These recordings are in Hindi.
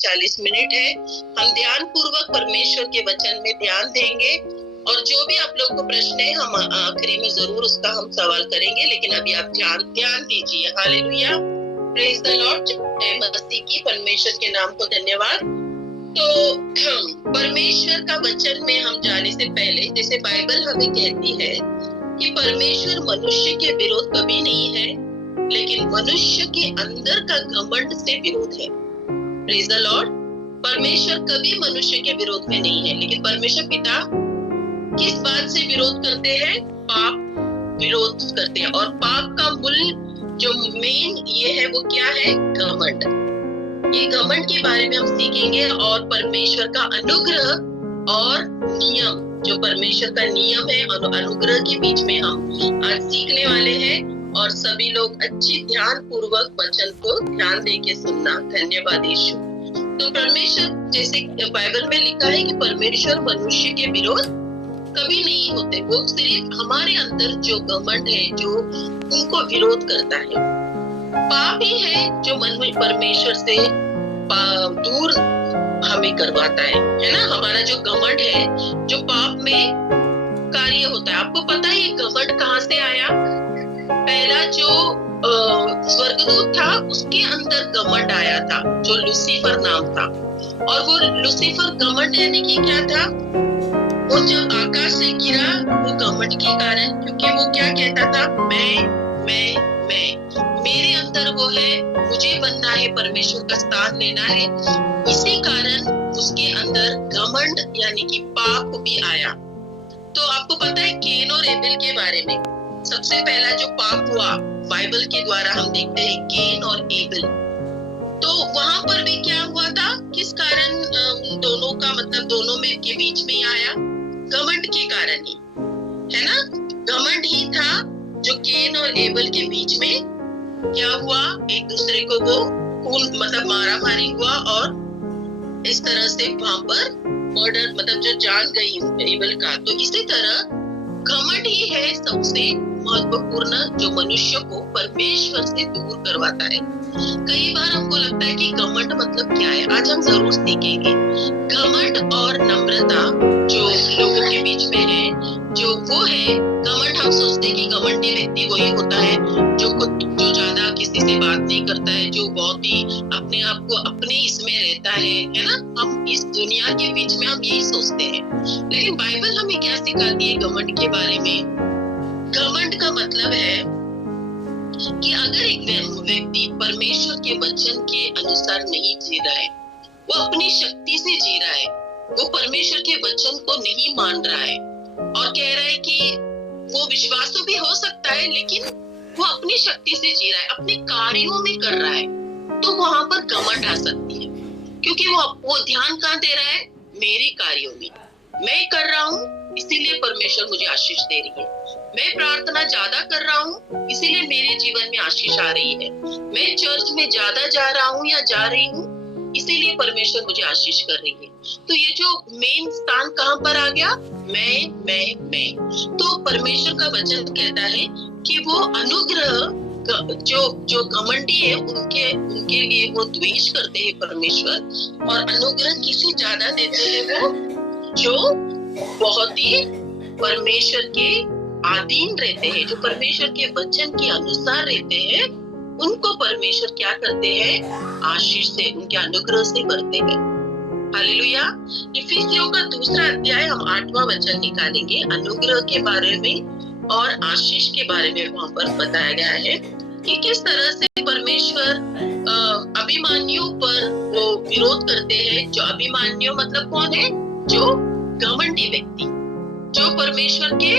40 मिनट है। हम ध्यान पूर्वक परमेश्वर के वचन में ध्यान देंगे और जो भी आप लोग को प्रश्न है हम आखिरी में जरूर उसका हम सवाल करेंगे, लेकिन अभी आप ध्यान दीजिए। Hallelujah, praise the Lord. जय मसीह की, परमेश्वर के नाम को धन्यवाद। तो परमेश्वर का वचन में हम जाने से पहले, जैसे बाइबल हमें कहती है कि परमेश्वर मनुष्य के विरोध कभी नहीं है, लेकिन मनुष्य के अंदर का घमंड से विरोध है। Praise the Lord. परमेश्वर कभी मनुष्य के विरोध में नहीं है, लेकिन परमेश्वर पिता किस बात से विरोध करते हैं? पाप विरोध करते हैं। और पाप का मूल जो मेन ये है वो क्या है? घमंड। ये घमंड के बारे में हम सीखेंगे और परमेश्वर का अनुग्रह और नियम, जो परमेश्वर का नियम है और अनुग्रह के बीच में हम आज सीखने वाले हैं। और सभी लोग अच्छी ध्यान पूर्वक वचन को ध्यान देके सुनना। धन्यवाद यीशु। तो परमेश्वर, जैसे बाइबल में लिखा है कि परमेश्वर मनुष्य के विरोध कभी नहीं होते, वो सिर्फ हमारे अंदर जो घमंड है जो उनको विरोध करता है। पाप ही है जो परमेश्वर से दूर हमें करवाता है ना। हमारा जो घमंड है, जो पाप में कार्य होता है। आपको पता है ये घमंड कहाँ से आया? पहला जो स्वर्गदूत था उसके अंदर घमंड आया था, जो लूसीफर नाम था। और वो लूसीफर घमंड यानी कि क्या था? वो जब आकाश से गिरा वो घमंड के कारण, क्योंकि वो क्या कहता था? मैं मेरे अंदर वो है, मुझे बनना है, परमेश्वर का स्थान लेना है। इसी कारण उसके अंदर घमंड यानी कि पाप भी आया। तो आपको पता है केन और एबेल के बारे में? सबसे पहला जो पाप हुआ बाइबल के द्वारा हम देखते हैं, केन और एबेल। तो वहां पर भी क्या हुआ था? किस कारण उन दोनों का मतलब दोनों में के बीच में आया? घमंड के कारण ही, है ना। घमंड ही था जो केन और एबेल के बीच में क्या हुआ? एक दूसरे को वो खून मतलब मारा मारी हुआ और इस तरह से वहां पर मर्डर मतलब जो जान गई एबेल का। तो इसी तरह घमंड ही है सबसे महत्वपूर्ण जो मनुष्य को परमेश्वर से दूर करवाता है। कई बार हमको लगता है कि घमंड मतलब क्या है, आज हम जरूर सीखेंगे। घमंड और नम्रता जो लोगों के बीच में है, जो वो है घमंड। हम सोचते हैं कि घमंडी व्यक्ति वही होता है जो ज्यादा किसी से बात नहीं करता है, जो बहुत ही अपने आप को अपने इसमें रहता है ना। हम इस दुनिया के बीच में हम यही सोचते हैं, लेकिन बाइबल हमें क्या सिखाती है घमंड के बारे में? घमंड का मतलब है कि अगर एक व्यक्ति परमेश्वर के वचन के अनुसार नहीं जी रहा है, वो अपनी शक्ति से जी रहा है, वो परमेश्वर के वचन को नहीं मान रहा है और कह रहा है कि वो विश्वास तो भी हो सकता है, लेकिन वो अपनी शक्ति से जी रहा है, अपने कार्यों में कर रहा है, तो वहां पर घमंड आ सकती है। क्योंकि वो ध्यान कहाँ दे रहा है? मेरे कार्यों में मैं कर रहा हूँ, इसीलिए परमेश्वर मुझे आशीष दे रही है। मैं प्रार्थना ज्यादा कर रहा हूँ, इसीलिए मेरे जीवन में आशीष आ रही है। मैं चर्च में ज्यादा जा रहा हूँ या जा रही हूँ, इसीलिए परमेश्वर मुझे आशीष कर रही है। तो ये जो मेन स्थान कहाँ पर आ गया? मैं। तो परमेश्वर का वचन कहता है कि वो अनुग्रह जो घमंडी है उनके लिए वो द्वेष करते हैं परमेश्वर, और अनुग्रह किसे ज्यादा देते हैं? वो जो बहुत ही परमेश्वर के अधीन रहते हैं, जो परमेश्वर के वचन के अनुसार रहते हैं, उनको परमेश्वर क्या करते हैं? आशीष से, उनके अनुग्रह से करते हैं। हालेलुया। इफिसियों का 2 अध्याय हम 8वां वचन निकालेंगे। अनुग्रह के बारे में और आशीष के बारे में वहां पर बताया गया है कि किस तरह से परमेश्वर अभिमानियों पर वो विरोध करते हैं। जो अभिमानियों मतलब कौन है? जो घमंडी व्यक्ति, जो परमेश्वर के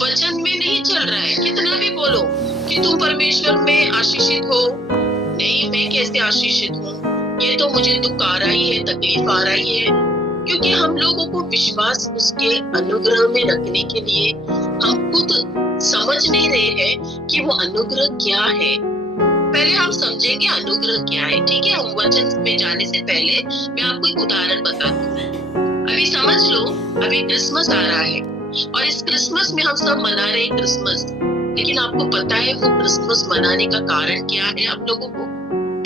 वचन में नहीं चल रहा है। कितना भी बोलो कि तुम परमेश्वर में आशीषित हो, नहीं, मैं कैसे आशीषित हूँ, ये तो मुझे दुख आ रहा ही है, तकलीफ आ रही है। क्योंकि हम लोगों को विश्वास उसके अनुग्रह में रखने के लिए हम खुद समझ नहीं रहे हैं कि वो अनुग्रह क्या है। पहले हम समझेंगे अनुग्रह क्या है, ठीक है। हम वचन में जाने से पहले मैं आपको एक उदाहरण बताती हूँ। अभी समझ लो, अभी क्रिसमस आ रहा है और इस क्रिसमस में हम सब मना रहे हैं क्रिसमस, लेकिन आपको पता है वो क्रिसमस मनाने का कारण क्या है? आप लोगों को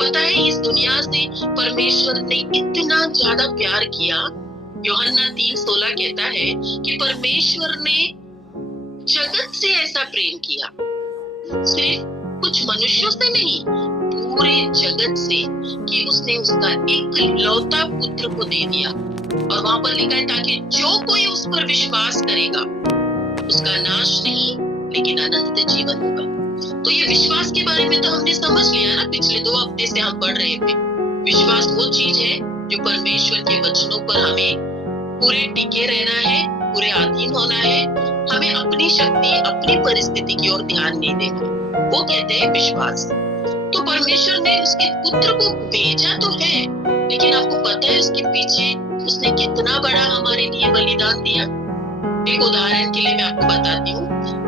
पता है इस दुनिया से परमेश्वर ने इतना ज्यादा प्यार किया। यूहन्ना 3:16 कहता है कि परमेश्वर ने जगत से ऐसा प्रेम किया, सिर्फ कुछ मनुष्यों से नहीं, पूरे जगत से, कि उसने उसका एकलौता पुत्र को दे दिया। और वहां पर लिखा है ताकि जो कोई उस पर विश्वास करेगा उसका नाश नहीं लेकिन अनंत जीवन होगा। तो ये विश्वास के बारे में तो हमने समझ लिया ना, पिछले 2 हफ्ते से हम पढ़ रहे थे। विश्वास वो चीज है जो परमेश्वर के वचनों पर हमें पूरे टिके रहना है, पूरे अधीन होना है, हमें अपनी शक्ति, अपनी परिस्थिति की ओर ध्यान नहीं देना, वो कहते हैं विश्वास। तो परमेश्वर ने उसके पुत्र को भेजा तो है, लेकिन आपको पता है उसके पीछे उसने कितना बड़ा हमारे लिए बलिदान दिया। एक उदाहरण के लिए मैं आपको बताती हूँ।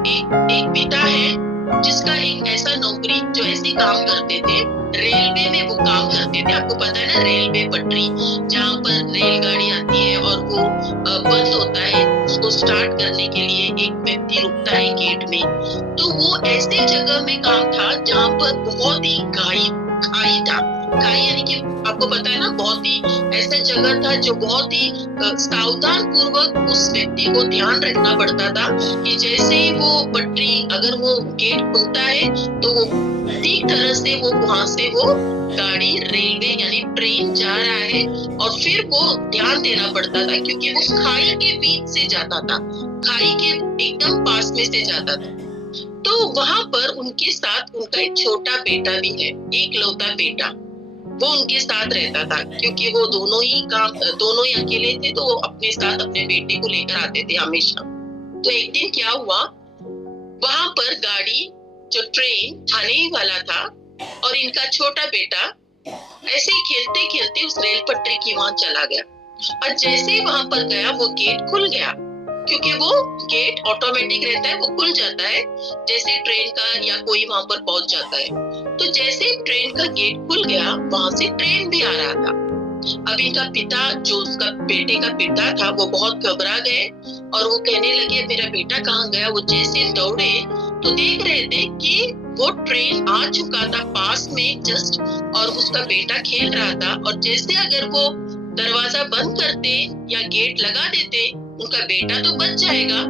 एक पिता है जिसका एक ऐसा नौकरी, जो ऐसे काम करते थे, रेलवे में वो काम करते थे। आपको पता है ना, रेलवे पटरी जहाँ पर रेलगाड़ी आती है और वो बंद होता है, उसको स्टार्ट करने के लिए एक व्यक्ति रुकता है गेट में। तो वो ऐसे जगह में काम था जहाँ पर बहुत ही खाई था। खाई यानी कि आपको पता है ना, बहुत ही ऐसा जगह था जो बहुत ही सावधान पूर्वक उस व्यक्ति को ध्यान रखना पड़ता था कि जैसे ही वो पटरी, अगर वो गेट खुलता है तो वो ठीक तरह से वो वहां से वो गाड़ी, रेलवे यानी ट्रेन जा रहा है। और फिर वो ध्यान देना पड़ता था क्योंकि वो खाई के बीच से जाता था, खाई के एकदम पास में से जाता था। तो वहां पर उनके साथ उनका एक छोटा बेटा भी है, एकलौता बेटा, वो उनके साथ रहता था क्योंकि वो दोनों ही अकेले थे, तो वो अपने साथ अपने बेटे को लेकर आते थे हमेशा। तो एक दिन क्या हुआ, वहां पर गाड़ी, जो ट्रेन आने ही वाला था और इनका छोटा बेटा ऐसे ही खेलते खेलते उस रेल पटरी की वहां चला गया। और जैसे ही वहां पर गया वो गेट खुल गया, क्योंकि वो गेट ऑटोमेटिक रहता है, वो खुल जाता है जैसे ट्रेन का या कोई वहां पर पहुंच जाता है। तो जैसे ट्रेन का गेट खुल गया, वहां से ट्रेन भी आ रहा था। अब इनका पिता, जो उसका बेटे का पिता था, वो बहुत घबरा गए और वो कहने लगे मेरा बेटा कहाँ गया। वो जैसे दौड़े तो देख रहे थे कि वो ट्रेन आ चुका था पास में जस्ट, और उसका बेटा खेल रहा था। और जैसे अगर वो दरवाजा बंद करते या गेट लगा देते, उनका बेटा तो बच जाएगा,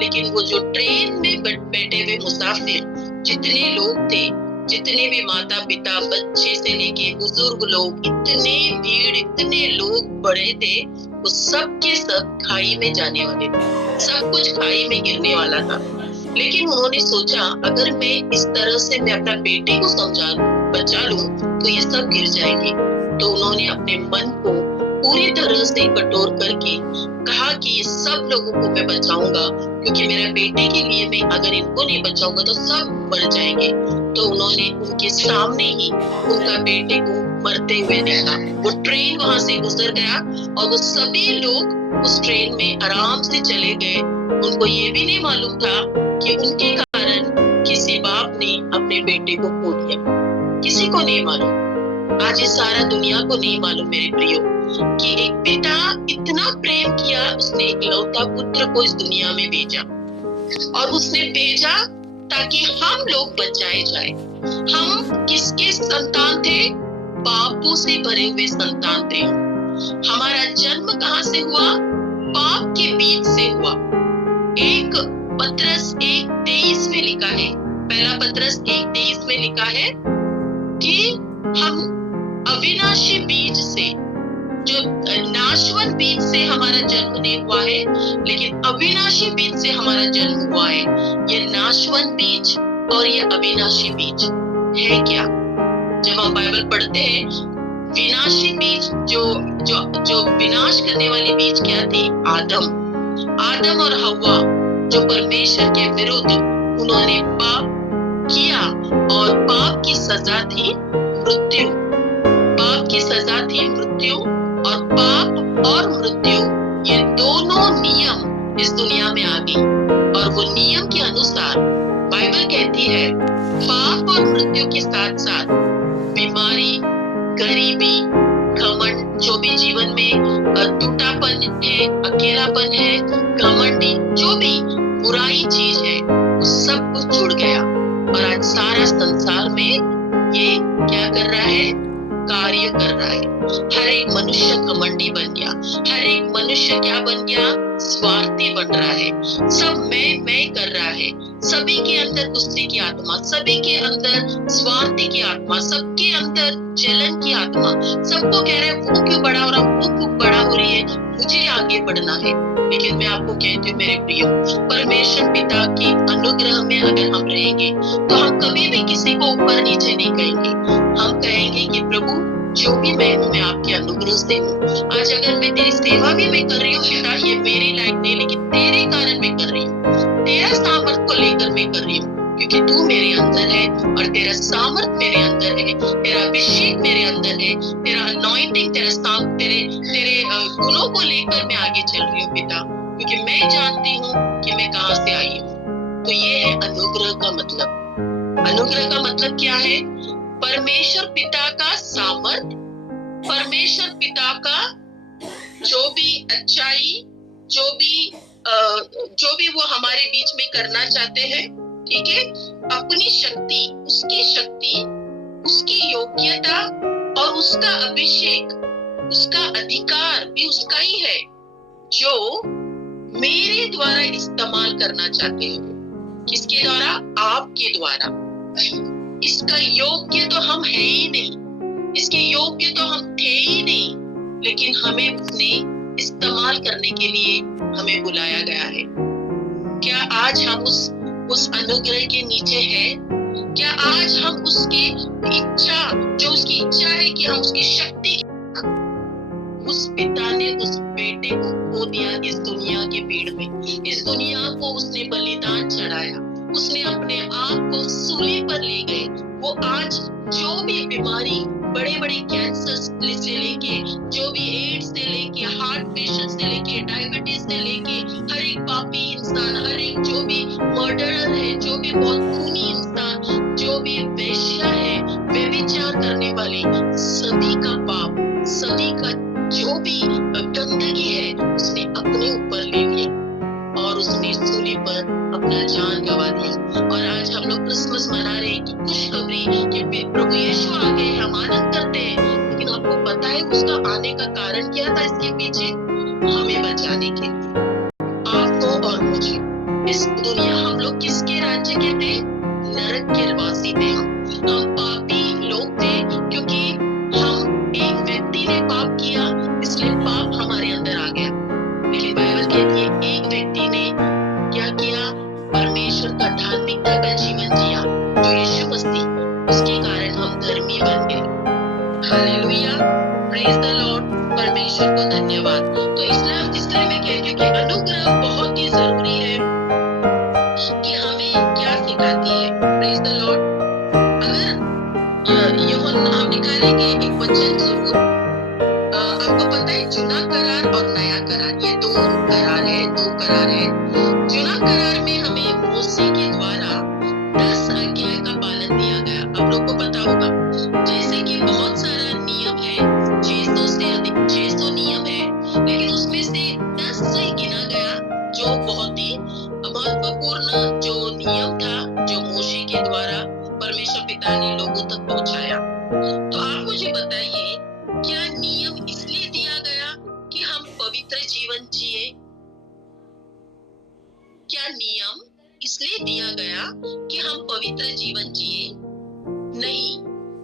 लेकिन वो जो ट्रेन में बैठे हुए मुसाफिर जितने लोग थे, जितने भी माता पिता, बच्चे से लेके बुजुर्ग लोग, इतने भीड़, इतने लोग बड़े थे, वो सब के सब खाई में जाने वाले थे, सब कुछ खाई में गिरने वाला था। लेकिन उन्होंने सोचा अगर मैं इस तरह से मैं अपना बेटे को बचा लूं तो ये सब गिर जाएंगे। तो उन्होंने अपने मन को पूरी तरह से कठोर करके कहा कि ये सब लोगों को मैं बचाऊंगा, क्योंकि मेरे बेटे के लिए मैं अगर इनको नहीं बचाऊंगा तो सब मर जाएंगे। तो उन्होंने उनके सामने ही उनका बेटे को मरते हुए देखा। वो ट्रेन वहां से गुजर गया और वो सभी लोग उस ट्रेन में आराम से चले गए। उनको ये भी नहीं मालूम था कि उनके कारण किसी बाप ने अपने बेटे को खो दिया, किसी को नहीं मालूम। आज इस सारा दुनिया को नहीं मालूम मेरे प्रियो कि एक पिता इतना प्रेम किया, उसने इकलौता पुत्र को इस दुनिया में भेजा, और उसने भेजा ताकि हम लोग बचाए जाए। हम किसके संतान थे? पापों से भरे हुए संतान थे। हमारा जन्म कहाँ से हुआ? पाप के बीच से हुआ। एक पत्रस 1:23 में लिखा है, पहला पत्रस 1:23 में लिखा है कि हम अविनाशी बीज से, जो नाशवान बीज से हमारा जन्म नहीं हुआ है, लेकिन अविनाशी बीज से हमारा जन्म हुआ है। ये नाशवान बीज और ये अविनाशी बीज है क्या? जब हम बाइबल पढ़ते हैं, विनाशी बीज, जो विनाश करने वाली बीज क्या थी? आदम और हव्वा, जो परमेश्वर के विरुद्ध उन्होंने पाप किया, और पाप की सजा थी मृत्यु। पाप की सजा थी मृत्यु, और पाप और मृत्यु ये दोनों नियम इस दुनिया में आ गई। और वो नियम के अनुसार बाइबल कहती है पाप और मृत्यु के साथ साथ बीमारी, गरीबी, घमंड, जो भी जीवन में टूटापन है, अकेलापन है, घमंडी, जो भी बुराई चीज है, वो सब कुछ जुड़ गया। और आज सारा संसार में ये क्या कर रहा है? कार्य कर रहा है। हर एक मनुष्य घमंडी बन गया, हर एक मनुष्य क्या बन गया? स्वार्थी बन रहा है। सब मैं कर रहा है। सभी के अंदर गुस्से की आत्मा, सभी के अंदर स्वार्थी की आत्मा, सबके अंदर जलन की आत्मा। सबको कह रहा है वो क्यों बड़ा हो रहा, वो क्यों बड़ा हो रही है, मुझे आगे बढ़ना है। लेकिन मैं आपको कहती हूँ मेरे प्रियो, परमेश्वर पिता की अनुग्रह में अगर हम रहेंगे तो हम कभी भी किसी को ऊपर नीचे नहीं कहेंगे। हम कहेंगे कि प्रभु जो भी मैं हूँ, मैं आपके अनुग्रह से हूँ। आज अगर मैं तेरी सेवा भी मैं कर रही हूँ पिता, ये मेरे लायक नहीं, लेकिन तेरे कारण मैं कर रही हूँ। तेरा सामर्थ को लेकर मैं कर रही हूँ, क्योंकि तू मेरे अंदर है और तेरा सामर्थ मेरे अंदर है, तेरा अभिषेक मेरे अंदर है, तेरा अनॉइंटिंग, तेरे गुणों को लेकर मैं आगे चल रही हूँ पिता, क्योंकि मैं जानती हूँ कि मैं कहाँ से आई हूँ। तो ये है अनुग्रह का मतलब। अनुग्रह का मतलब क्या है? परमेश्वर पिता का सामर्थ, परमेश्वर पिता का जो भी अच्छाई, जो भी वो हमारे बीच में करना चाहते हैं, ठीक है, अपनी शक्ति, उसकी योग्यता और उसका अभिषेक, उसका अधिकार भी उसका ही है, जो मेरे द्वारा इस्तेमाल करना चाहते हैं। किसके द्वारा? आपके द्वारा। इसका योग्य तो हम है ही नहीं, इसके योग्य तो हम थे ही नहीं, लेकिन हमें उसने इस्तेमाल करने के लिए हमें बुलाया गया है। क्या आज हम उस अनुग्रह के नीचे हैं? क्या आज हम उसकी इच्छा है कि हम उसकी शक्ति, उस पिता ने उस बेटे को खो दिया इस दुनिया के भीड़ में, इस दुनिया को उसने बलिदान चढ़ाया, उसने अपने आप को सूली पर ले गए। वो आज जो भी बीमारी, बड़े बड़े कैंसर से लेके, जो भी एड्स से लेके, हार्ट पेशेंट से लेके, डायबिटीज से लेके, हर एक पापी इंसान, हर एक जो भी मर्डरर है, जो भी बहुत खूनी इंसान, जो भी वेश्या है, व्यभिचार करने वाली, सभी का पाप, सभी का जो भी गंदगी है, उसने अपने ऊपर ले लिया और उसने सूली पर अपना जान गंवा दिया। और आज हम लोग क्रिसमस मना रहे हैं कि खुशखबरी कि प्रभु यीशु आ गए, हम आनंद करते हैं। लेकिन आपको पता है उसका आने का कारण क्या था? इसके पीछे हमें बचाने के लिए, आपको और मुझे। इस दुनिया, हम लोग किसके राज्य के थे? नरक के वासी थे। हम पापी लोग थे, क्योंकि हम, एक व्यक्ति ने पाप किया, इसलिए पाप हमारे अंदर आ गया। लेकिन बाइबल कहती है एक व्यक्ति ने क्या किया? परमेश्वर का धार्मिकता का जीवन जिया, जो यीशु मसीह, उसके कारण हम धर्मी बन गए। हालेलुया, प्रेज द लॉर्ड, परमेश्वर को धन्यवाद। तो इसलिए मैं कहती हूँ कि अनुग्रह बहुत ही जरूरी है कि हमें क्या सिखाती है। Praise the Lord. अगर यूहन्ना, हम निकालेंगे एक वचन जरूर। आपको पता है चुना करार और नया करार, ये दो करार है। चुना करार में हमें मूसा के द्वारा 10 आज्ञा का पालन दिया गया। आप लोग को पता होगा, जैसे कि बहुत सारा नियम है, 600 से अधिक 600 नियम है, लेकिन उसमें से 10 से गिना गया जो बहुत ही महत्वपूर्ण जो नियम था, जो मूसा के द्वारा परमेश्वर पिता ने लोगों तक पहुंचाया। तो आप मुझे बताइए, क्या नियम इसलिए दिया गया कि हम पवित्र जीवन जिए? क्या नियम इसलिए दिया गया कि हम पवित्र जीवन जिए? नहीं,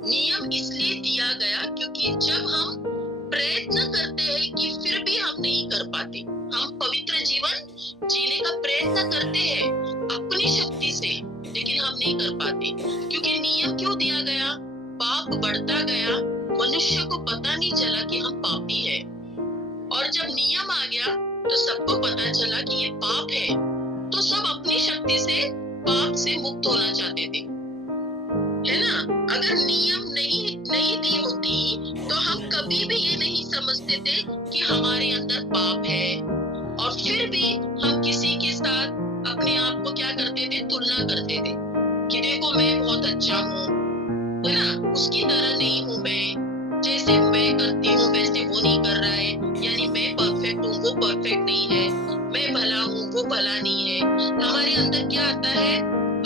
नियम इसलिए दिया गया क्योंकि जब हम प्रयत्न करते हैं कि फिर भी हम नहीं कर पाते, हम पवित्र जीवन जीने का प्रयत्न करते हैं अपनी शक्ति से, लेकिन हम नहीं कर पाते। क्योंकि नियम क्यों दिया गया? पाप बढ़ता गया, मनुष्य को पता नहीं चला कि हम पापी हैं। और जब नियम आ गया तो सबको पता चला कि ये पाप है, तो सब अपनी शक्ति से पाप से मुक्त होना चाहते थे, है ना? अगर नियम नहीं दी होती तो हम कभी भी ये नहीं समझते थे कि हमारे अंदर पाप है, और फिर भी हम किसी के साथ अपने आप को क्या करते थे? तुलना करते थे कि देखो मैं बहुत अच्छा हूँ, है ना, उसकी तरह नहीं हूँ मैं, जैसे मैं करती हूँ वैसे वो नहीं कर रहा है, यानी मैं परफेक्ट हूँ, वो परफेक्ट नहीं है, मैं भला हूँ, वो भला नहीं है। हमारे अंदर क्या आता है?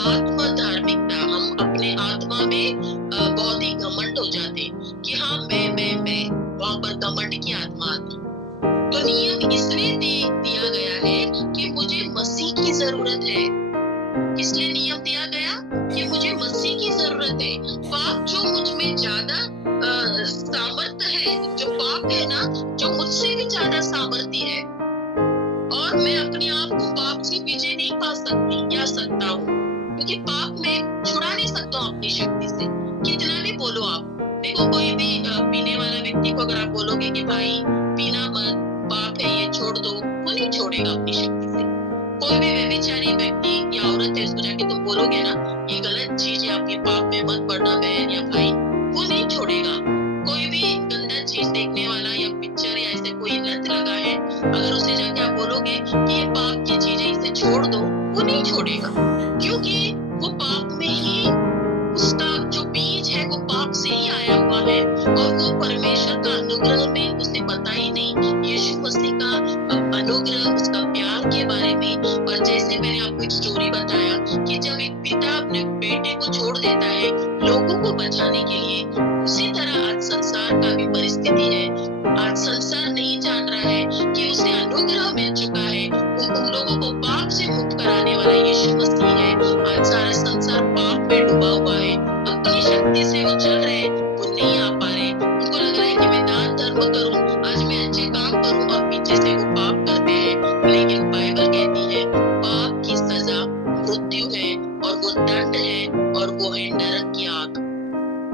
आत्म धार्मिकता। हम अपने आत्मा में बहुत ही घमंड हो जाते कि हाँ मैं की आत्मा आती। तो नियम इसलिए दिया गया है कि मुझे मसीह की जरूरत है। इसलिए नियम दिया गया कि मुझे मसीह की जरूरत है। पाप जो मुझ में ज्यादा सामर्थ्य है, जो पाप है ना, जो मुझसे भी ज्यादा सामर्थ्य है, और मैं अपने आप को पाप से विजय नहीं पा सकती या सकता हूँ, क्योंकि पाप में छुड़ा नहीं सकता हूँ अपनी शक्ति से। कितना भी बोलो आप, देखो कोई भी पीने वाला व्यक्ति को अगर आप बोलोगे कि भाई पीना मत, पाप है ये, छोड़ दो, वो नहीं छोड़ेगा अपनी शक्ति से। कोई भी व्यभिचारी व्यक्ति या औरत है, उसको जाके तुम बोलोगे ना ये गलत चीज है, आप ये पाप में मत पड़ना बहन या भाई, वो नहीं छोड़ेगा। कोई भी गंदा चीज देखने वाला या पिक्चर या ऐसे कोई लत लगा है, अगर उसे जाके आप बोलोगे कि ये पाप की चीज है, इसे छोड़ दो, वो नहीं छोड़ेगा, क्योंकि वो पाप में ही, उसका जो बीज है वो पाप से ही आया हुआ है, और वो परमेश्वर का अनुग्रह में उसे पता ही नहीं यीशु मसीह का अनुग्रह, उसका प्यार के बारे में। और जैसे मैंने आपको एक स्टोरी बताया कि जब एक पिता अपने बेटे को छोड़ देता है लोगों को बचाने के लिए, उसी तरह आज संसार का भी परिस्थिति है। आज संसार नहीं जान रहा है कि उसे अनुग्रह मिल चुका है, उन लोगों को पाप से मुक्त कराने वाला यीशु मसीह है। आज सारा संसार पाप में डूबा हुआ है, अपनी शक्ति से वो चल रहे हैं, वो नहीं आ पा रहे। उनको लग रहा है कि मैं दान धर्म करूं, आज मैं अच्छे काम करूं, और पीछे से वो पाप करते हैं। लेकिन बाइबल कहती है पाप की सजा मृत्यु है, और वो दंड है, और वो है नरक की आग।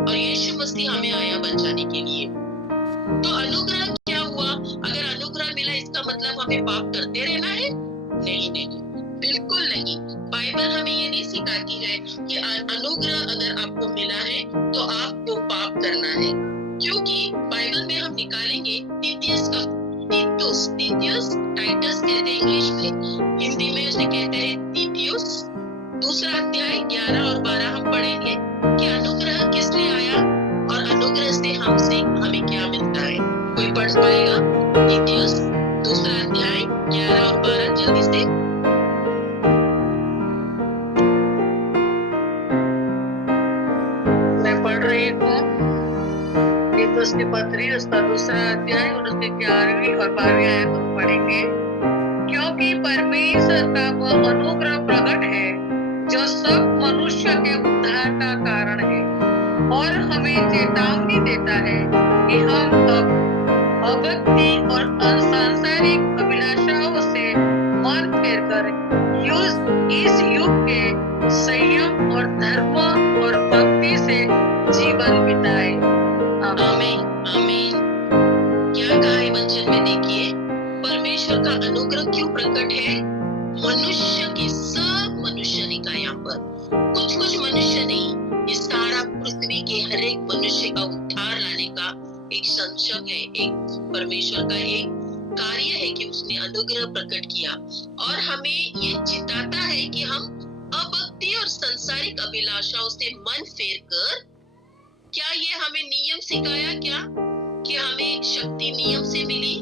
और यीशु मसीह हमें आया बचाने के लिए। तो अनुग्रह क्या हुआ? अगर अनुग्रह मिला इसका मतलब हमें पाप करते रहना है? नहीं नहीं, बिल्कुल नहीं। बाइबल हमें ये नहीं सिखाती है कि अनुग्रह अगर आपको मिला है तो आपको पाप करना है, क्योंकि बाइबल में हम निकालेंगे टाइटस कहते हैं इंग्लिश में, हिंदी में उसे कहते हैं तीतुस। दूसरा अध्याय 11 और 12 हम पढ़ेंगे कि अनुग्रह किस लिए आया और अनुग्रह से हमें क्या मिलता है। कोई पढ़ पाएगा? तीतुस दूसरा अध्याय 11 और 12 जल्दी से। मैं पढ़ रही हूँ तीतुस की पत्री, उसका दूसरा अध्याय और उसके 11वीं और 12वीं आयत हम पढ़ेंगे। क्योंकि परमेश्वर का वह अनुग्रह प्रकट है जो सब मनुष्य के उद्धार का कारण है, और हमें चेतावनी देता है कि हम अब अभक्ति और सांसारिक अभिलाषाओं से मन फेरकर इस युग के संयम और धर्म और भक्ति से जीवन बिताए। आमीन आमीन। क्या कहा है वचन में? देखिए परमेश्वर का अनुग्रह क्यों प्रकट है? मनुष्य के, सब मनुष्य ने कहा यहाँ पर, कुछ मनुष्य नहीं, इस सारा पृथ्वी के हर एक मनुष्य का उद्धार लाने का एक संशय है, एक परमेश्वर का एक कार्य है कि उसने अनुग्रह प्रकट किया, और हमें ये चिताता है कि हम अभक्ति और सांसारिक अभिलाषाओं से मन फेर कर, क्या ये हमें नियम सिखाया क्या कि हमें शक्ति नियम से मिली?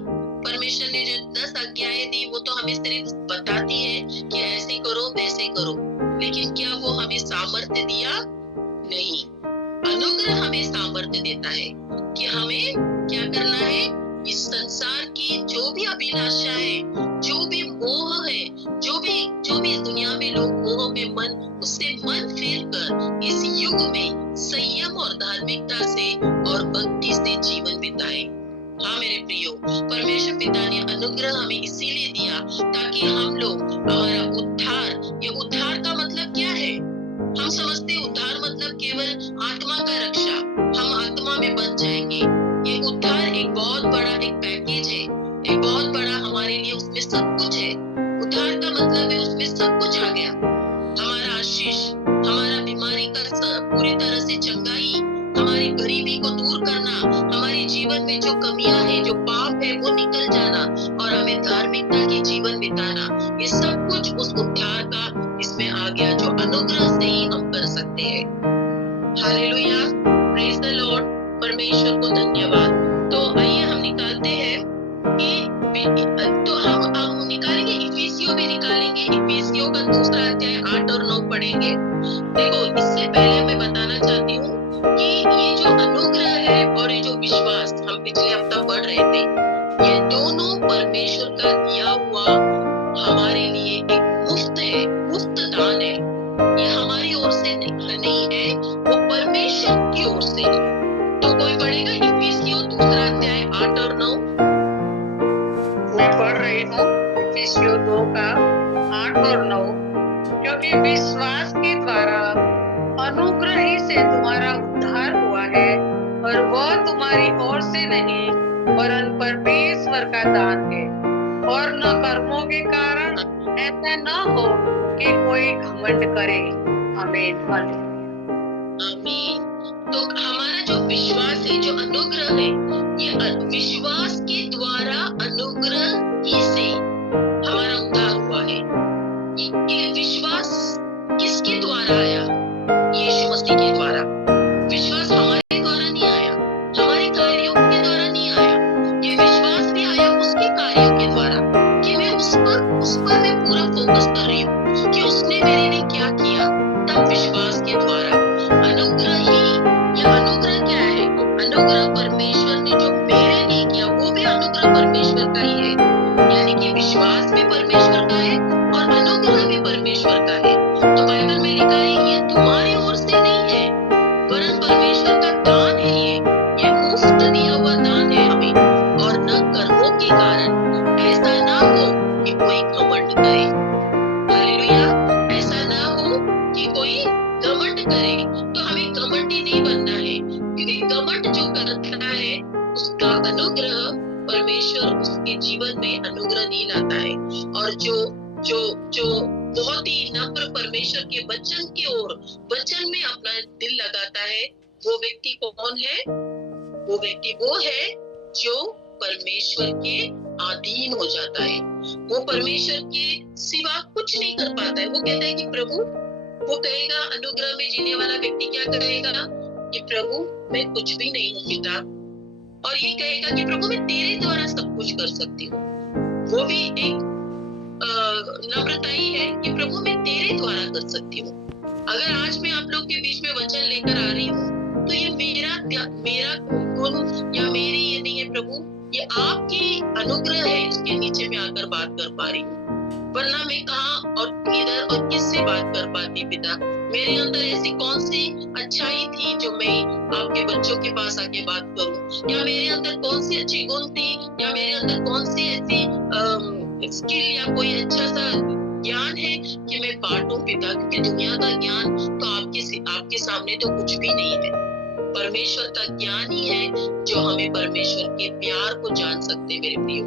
परमेश्वर ने जो 10 आज्ञाएं दी वो तो हमें सिर्फ बताती है कि ऐसे करो वैसे करो, लेकिन क्या वो हमें सामर्थ्य दिया? नहीं। अनुग्रह हमें सामर्थ्य देता है कि हमें क्या करना है। इस संसार की जो भी अभिलाषा है, जो भी मोह है, जो भी दुनिया में लोग मोह में उससे मन फेर कर इस युग में संयम और धार्मिकता से और भक्ति से जीवन बिताए। हाँ मेरे प्रियो, परमेश्वर पिता ने अनुग्रह हमें इसीलिए दिया ताकि हम लोग हमारा उद्धार, ये उद्धार का मतलब क्या है? हम समझते उद्धार मतलब केवल आत्मा का रक्षा, हम आत्मा में बच जाएंगे। ये उद्धार एक बहुत बड़ा एक पैकेज है, एक बहुत बड़ा हमारे लिए उसमें सब कुछ है। उद्धार का मतलब है उसमें सब कुछ आ गया, हमारा आशीष, हमारा बीमारी का पूरी तरह से चंगाई, हमारी गरीबी को दूर करना, हमारे जीवन में जो कमियां हैं, जो पाप है वो निकल जाना, और हमें धार्मिकता की जीवन बिताना, ये सब कुछ उस उद्धार का इसमें आ गया, जो अनुग्रह से ही हम कर सकते हैं। हालेलुया, प्रेज द लॉर्ड, परमेश्वर को धन्यवाद। तो आइए हम निकालते हैं कि तो हम निकालेंगे, इफिसियों भी निकालेंगे, इफिसियों का दूसरा अध्याय 8 और 9 पढ़ेंगे। देखो इससे पहले मैं बताना चाहती हूँ कि ये जो अनुग्रह है और ये जो विश्वास, हम पिछले हफ्ता पढ़ रहे थे, ये दोनों परमेश्वर का दिया हुआ हमारे लिए एक मुफ्त है, मुफ्त दान है। ये हमारी ओर से नहीं है, वो परमेश्वर की ओर से है। तो कोई पढ़ेगा इफिसियों 2 अध्याय 8 और 9? मैं पढ़ रही हूँ इफिसियों 2 का 8 और 9। क्योंकि विश्वास के द्वारा अनुग्रह ही से तुम्हारा उद्धार हुआ है, और वह तुम्हारी ओर से नहीं वरन परमेश्वर का दान है, और न कर्मों के कारण, ऐसा न हो कि कोई घमंड करे। आमीन। आमीन। तो हमारा जो विश्वास है, जो अनुग्रह है, ये विश्वास के द्वारा अनुग्रह ही से हमारा उद्धार हुआ है। ये विश्वास किसके द्वारा आया? यीशु मसीह के द्वारा। विश्वास हमारे द्वारा नहीं आया, हमारे कार्यों के द्वारा नहीं आया। ये विश्वास भी आया उसके कार्यों के द्वारा, कि मैं उस पर मैं पूरा फोकस कर रही हूँ कि उसने मेरे लिए क्या किया। तब विश्वास के द्वारा अनुग्रह ही, यह अनुग्रह क्या है? अनुग्रह परमेश्वर ने जो मेरे लिए किया, वो भी अनुग्रह परमेश्वर का ही है। यानी कि विश्वास भी परमेश्वर का है और अनुग्रह भी परमेश्वर का है। तो बाइबल में लिखा है, ये तुम्हारी ओर से नहीं है वरन परमेश्वर का दान है। ये मुफ्त दिया हुआ दान है हमें, और न कर्मों के कारण, ऐसा ना हो कि कोई घमंड करे। हालेलुया। ऐसा ना हो कि कोई घमंड करे। तो हमें घमंडी नहीं बनना है, क्योंकि घमंड जो करता है उसका अनुग्रह परमेश्वर उसके जीवन में अनुग्रह नहीं लाता है। और जो बहुत ही नम्र परमेश्वर के वचन की ओर, वचन में अपना दिल लगाता है, वो व्यक्ति कौन है? वो व्यक्ति वो है जो परमेश्वर के अधीन हो जाता है। वो परमेश्वर के सिवा कुछ नहीं कर पाता है। वो कहता है कि प्रभु, वो कहेगा, अनुग्रह में जीने वाला व्यक्ति क्या कहेगा कि प्रभु मैं कुछ भी नहीं हूँ पिता, और ये कहेगा कि प्रभु मैं तेरे द्वारा सब कुछ कर सकती हूँ। वो भी एक नम्रता ही है कि प्रभु मैं तेरे द्वारा कर सकती हूँ। अगर आज मैं आप लोग के बीच में वचन लेकर आ रही हूँ, तो ये मेरा गुण या मेरी ये नहीं है प्रभु, ये आपकी अनुग्रह है। इसके नीचे मैं आकर बात कर पा रही हूँ, वरना मैं कहाँ और किधर और किससे बात कर पाती पिता। मेरे अंदर ऐसी कौन सी अच्छाई थी जो मैं आपके बच्चों के पास आके बात करूं, या मेरे अंदर कौन सी अच्छी गुण थी, या मेरे अंदर कौन सी ऐसी स्किल या कोई अच्छा सा ज्ञान है कि मैं बांटूं पिता। क्योंकि दुनिया का ज्ञान तो आपके सामने तो कुछ भी नहीं है। परमेश्वर का ज्ञान ही है जो हमें परमेश्वर के प्यार को जान सकते। मेरे प्रियो,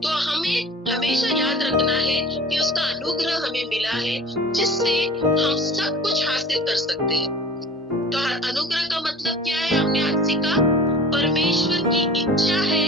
तो हमें हमेशा याद रखना है कि उसका अनुग्रह हमें मिला है, जिससे हम सब कुछ हासिल कर सकते हैं। तो अनुग्रह का मतलब क्या है? हमने आज सीखा, परमेश्वर की इच्छा है